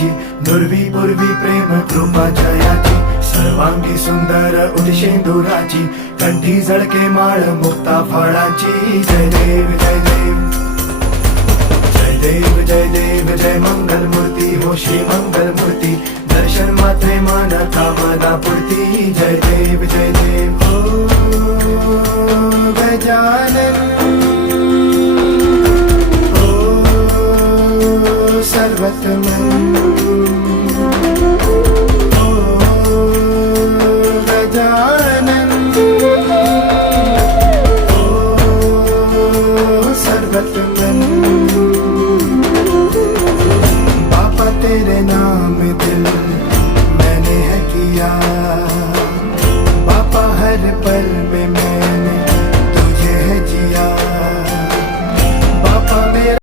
जयाची, नुरवी पूर्वी प्रेम कृपा जयाची, सर्वांगी सुंदर उदिशेंदुराची, कंठी झळके माळ मुक्ता फळाची. जय देव जय देव जय देव जय देव जय मंगल मूर्ती हो श्री मंगल मूर्ती, दर्शन मात्रे मन कामना पूर्ती. जय देव जय देव हो गजानन हो सर्वत्र